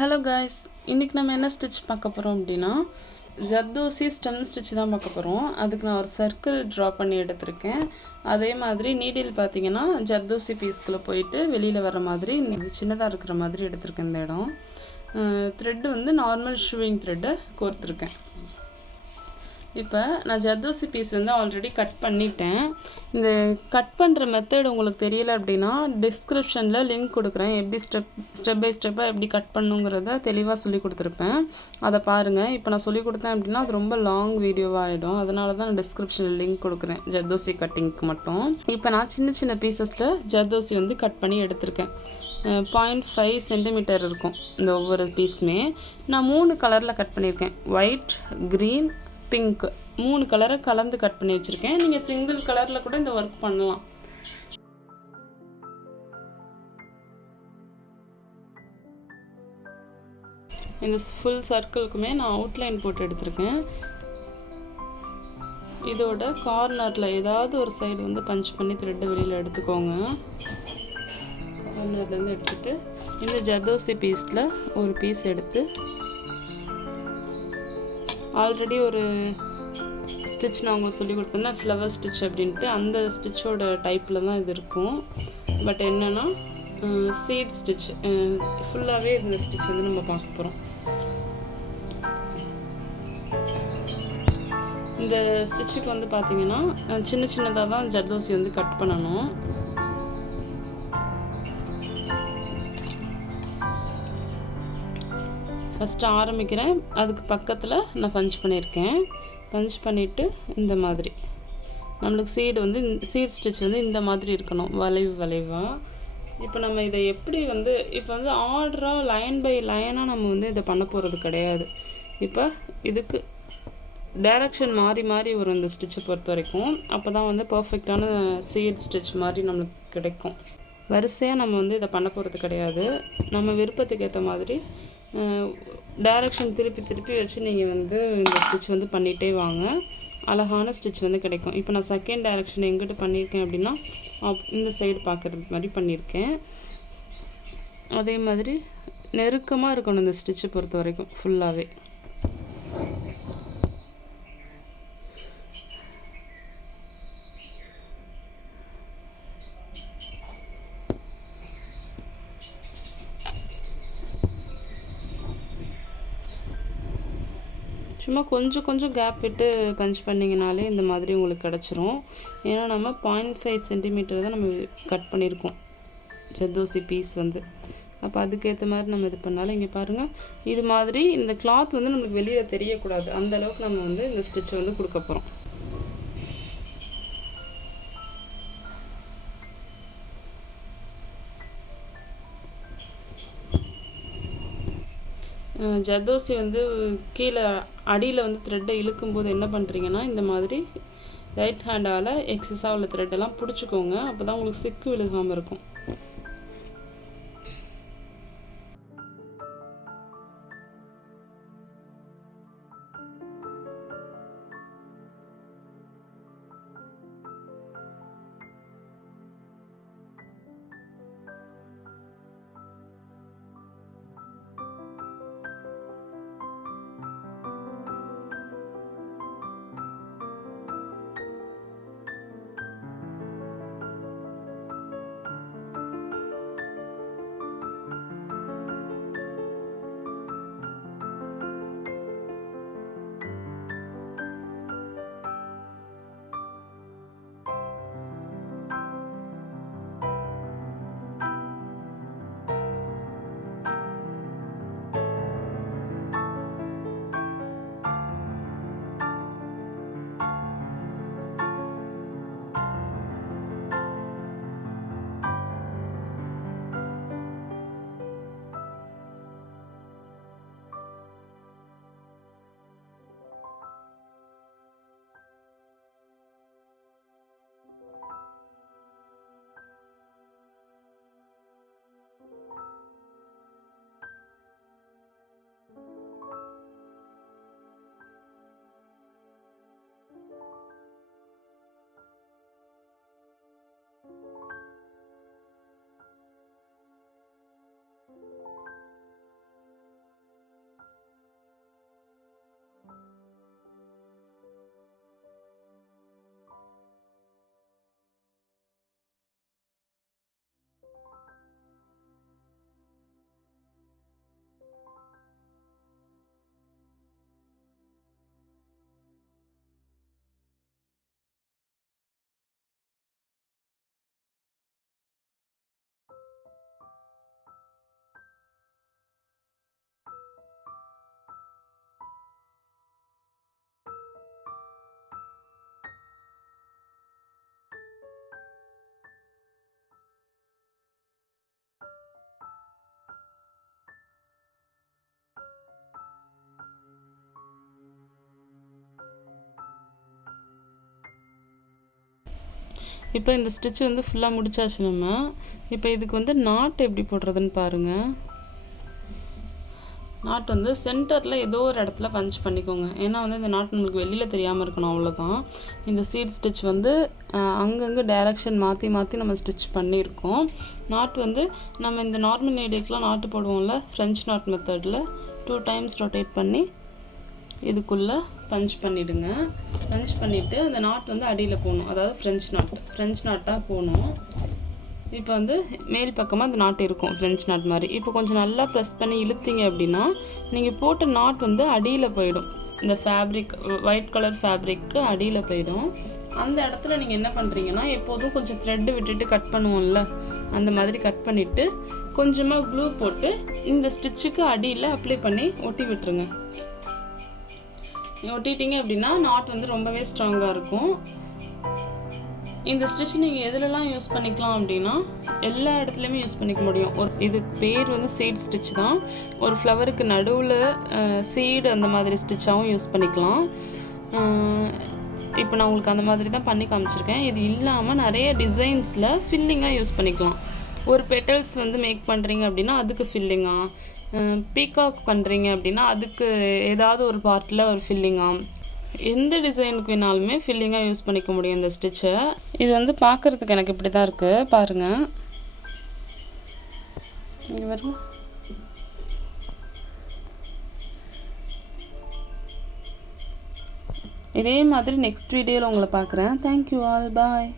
Hello guys, இன்றைக்கி நம்ம என்ன ஸ்டிச் பார்க்க போகிறோம் அப்படின்னா ஜர்தோசி ஸ்டெம் ஸ்டிச் தான் பார்க்க போகிறோம். அதுக்கு நான் ஒரு சர்க்கிள் ட்ரா பண்ணி எடுத்திருக்கேன். அதே மாதிரி நீடில் பார்த்தீங்கன்னா ஜர்தோசி பீஸ்குள்ளே போயிட்டு வெளியில் வர மாதிரி சின்னதாக இருக்கிற மாதிரி எடுத்திருக்கேன். இந்த இடம் த்ரெட்டு வந்து நார்மல் ஷூவிங் த்ரெட்டை கோர்த்துருக்கேன். இப்போ நான் ஜர்தோசி பீஸ் வந்து ஆல்ரெடி கட் பண்ணிட்டேன். இந்த கட் பண்ணுற மெத்தட் உங்களுக்கு தெரியல அப்படின்னா டிஸ்கிரிப்ஷனில் லிங்க் கொடுக்குறேன். எப்படி ஸ்டெப் பை ஸ்டெப்பாக எப்படி கட் பண்ணுங்கிறத தெளிவாக சொல்லி கொடுத்துருப்பேன். அதை பாருங்கள். இப்போ நான் சொல்லி கொடுத்தேன் அப்படின்னா அது ரொம்ப லாங் வீடியோவாக ஆகிடும். அதனால தான் நான் டிஸ்கிரிப்ஷனில் லிங்க் கொடுக்குறேன் ஜர்தோசி கட்டிங்க்கு மட்டும். இப்போ நான் சின்ன சின்ன பீசஸில் ஜர்தோசி வந்து கட் பண்ணி எடுத்திருக்கேன். 0.5 சென்டிமீட்டர் இருக்கும் இந்த ஒவ்வொரு பீஸுமே. நான் 3 கலரில் கட் பண்ணியிருக்கேன். ஒயிட், க்ரீன், பிங்க் 3 கலரை கலந்து கட் பண்ணி வச்சுருக்கேன். நீங்கள் சிங்கிள் கலரில் கூட இந்த ஒர்க் பண்ணலாம். இந்த ஃபுல் சர்க்கிளுக்குமே நான் அவுட்லைன் போட்டு எடுத்திருக்கேன். இதோட கார்னரில் ஏதாவது ஒரு சைடு வந்து பஞ்ச் பண்ணி த்ரெட்டை வெளியில் எடுத்துக்கோங்க. கார்னர்லேருந்து எடுத்துகிட்டு இந்த ஜர்தோசி பீஸில் ஒரு பீஸ் எடுத்து ஆல்ரெடி ஒரு ஸ்டிச் நான் உங்களுக்கு சொல்லி கொடுத்தேன்னா ஃப்ளவர் ஸ்டிச் அப்படின்ட்டு அந்த ஸ்டிச்சோட டைப்பில் தான் இது இருக்கும். பட் என்னென்னா சீட் ஸ்டிச் ஃபுல்லாகவே இந்த ஸ்டிச் வந்து நம்ம பார்க்க போகிறோம். இந்த ஸ்டிச்சுக்கு வந்து பார்த்திங்கன்னா சின்ன சின்னதாக தான் ஜர்தோசி வந்து கட் பண்ணணும். ஃபஸ்ட்டு ஆரம்பிக்கிறேன். அதுக்கு பக்கத்தில் நான் பஞ்ச் பண்ணியிருக்கேன். பஞ்ச் பண்ணிவிட்டு இந்த மாதிரி நம்மளுக்கு சீட் ஸ்டிச் வந்து இந்த மாதிரி இருக்கணும், வளைவாக. இப்போ நம்ம இதை எப்படி வந்து இப்போ வந்து ஆர்டராக லைன் பை லைனாக நம்ம வந்து இதை பண்ண போகிறது கிடையாது. இப்போ இதுக்கு டைரக்ஷன் மாறி மாறி வரும் இந்த ஸ்டிச்சை பொறுத்த வரைக்கும். அப்போ தான் வந்து பர்ஃபெக்டான சீட் ஸ்டிச் மாதிரி நம்மளுக்கு கிடைக்கும். வரிசையாக நம்ம வந்து இதை பண்ண போகிறது கிடையாது. நம்ம விருப்பத்துக்கு ஏற்ற மாதிரி டைரக்ஷன் திருப்பி வச்சு நீங்கள் வந்து இந்த ஸ்டிச் வந்து பண்ணிகிட்டே வாங்க. அழகான ஸ்டிச் வந்து கிடைக்கும். இப்போ நான் செகண்ட் டைரக்ஷன் எங்கிட்ட பண்ணியிருக்கேன் அப்படின்னா இந்த சைடு பார்க்குறது மாதிரி பண்ணியிருக்கேன். அதே மாதிரி நெருக்கமாக இருக்கணும் இந்த ஸ்டிச்சை பொறுத்த வரைக்கும் ஃபுல்லாகவே. சும்மா கொஞ்சம் கேப் விட்டு பஞ்ச் பண்ணிங்கனாலே இந்த மாதிரி உங்களுக்கு கிடச்சிரும். ஏன்னா நம்ம 0.5 சென்டிமீட்டர் தான் நம்ம கட் பண்ணியிருக்கோம் ஜர்தோசி பீஸ் வந்து. அப்போ அதுக்கேற்ற மாதிரி நம்ம இது பண்ணாலும் இங்கே பாருங்கள், இது மாதிரி இந்த கிளாத் வந்து நம்மளுக்கு வெளியில் தெரியக்கூடாது. அந்தளவுக்கு நம்ம வந்து இந்த ஸ்டிச்சை வந்து கொடுக்க போகிறோம். ஜர்தோசி வந்து கீழே அடியில் வந்து த்ரெட்டை இழுக்கும்போது என்ன பண்ணுறீங்கன்னா இந்த மாதிரி ரைட் ஹேண்டால் எக்ஸஸாக உள்ள த்ரெட்டெல்லாம் பிடிச்சிக்கோங்க. அப்போ தான் உங்களுக்கு சிக்கு விழுகாமல் இருக்கும். இப்போ இந்த ஸ்டிச் வந்து ஃபுல்லாக முடிச்சாச்சு நம்ம. இப்போ இதுக்கு வந்து நாட் எப்படி போடுறதுன்னு பாருங்கள். நாட் வந்து சென்டரில் ஏதோ ஒரு இடத்துல பஞ்ச் பண்ணிக்கோங்க. ஏன்னா வந்து இந்த நாட் நம்மளுக்கு வெளியில் தெரியாமல் இருக்கணும், அவ்வளோதான். இந்த சீட் ஸ்டிச் வந்து அங்கங்கே டைரக்ஷன் மாற்றி மாற்றி நம்ம ஸ்டிச் பண்ணியிருக்கோம். நாட் வந்து நம்ம இந்த நார்மல் நீடிலுக்குலாம் நாட்டு போடுவோம்ல, ஃப்ரெஞ்ச் நாட் மெத்தடில் 2 times ரொட்டேட் பண்ணி இதுக்குள்ளே பஞ்ச் பண்ணிவிடுங்க. பஞ்ச் பண்ணிவிட்டு அந்த நாட் வந்து அடியில் போகணும், அதாவது ஃப்ரெஞ்ச் நாட்டாக போகணும். இப்போ வந்து மேல் பக்கமாக அந்த நாட் இருக்கும், ஃப்ரெஞ்ச் நாட் மாதிரி. இப்போ கொஞ்சம் நல்லா ப்ரெஸ் பண்ணி இழுத்தீங்க அப்படின்னா நீங்கள் போட்ட நாட் வந்து அடியில் போயிடும். இந்த ஃபேப்ரிக், ஒயிட் கலர் ஃபேப்ரிக்கு அடியில் போயிடும். அந்த இடத்துல நீங்கள் என்ன பண்ணுறீங்கன்னா, எப்போதும் கொஞ்சம் த்ரெட்டு விட்டுட்டு கட் பண்ணுவோம்ல, அந்த மாதிரி கட் பண்ணிவிட்டு கொஞ்சமாக க்ளூ போட்டு இந்த ஸ்டிச்சுக்கு அடியில் அப்ளை பண்ணி ஒட்டி விட்டுருங்க. ஒட்டிட்டீங்க அப்படின்னா நாட் வந்து ரொம்பவே ஸ்ட்ராங்காக இருக்கும். இந்த ஸ்டிச் நீங்கள் எதுலலாம் யூஸ் பண்ணிக்கலாம் அப்படின்னா எல்லா இடத்துலையுமே யூஸ் பண்ணிக்க முடியும். இது பேர் வந்து சீட் ஸ்டிச் தான். ஒரு ஃப்ளவருக்கு நடுவில் சீடு அந்த மாதிரி ஸ்டிச்சாகவும் யூஸ் பண்ணிக்கலாம். இப்போ நான் உங்களுக்கு அந்த மாதிரி தான் பண்ணி காமிச்சிருக்கேன். இது இல்லாமல் நிறைய டிசைன்ஸில் ஃபில்லிங்காக யூஸ் பண்ணிக்கலாம். ஒரு பெட்டல்ஸ் வந்து மேக் பண்ணுறீங்க அப்படின்னா அதுக்கு ஃபில்லிங்காக, பீகாக் பண்ணுறீங்க அப்படின்னா அதுக்கு ஏதாவது ஒரு பார்ட்டில் ஒரு ஃபில்லிங்காக, எந்த டிசைனுக்கு வேணாலுமே ஃபில்லிங்காக யூஸ் பண்ணிக்க முடியும் இந்த ஸ்டிச்சை. இது வந்து பார்க்குறதுக்கு எனக்கு இப்படி தான் இருக்குது பாருங்கள். இங்கே வரும். இதே மாதிரி நெக்ஸ்ட் வீடியோவில் உங்களை பார்க்குறேன். தேங்க்யூ ஆல், பாய்.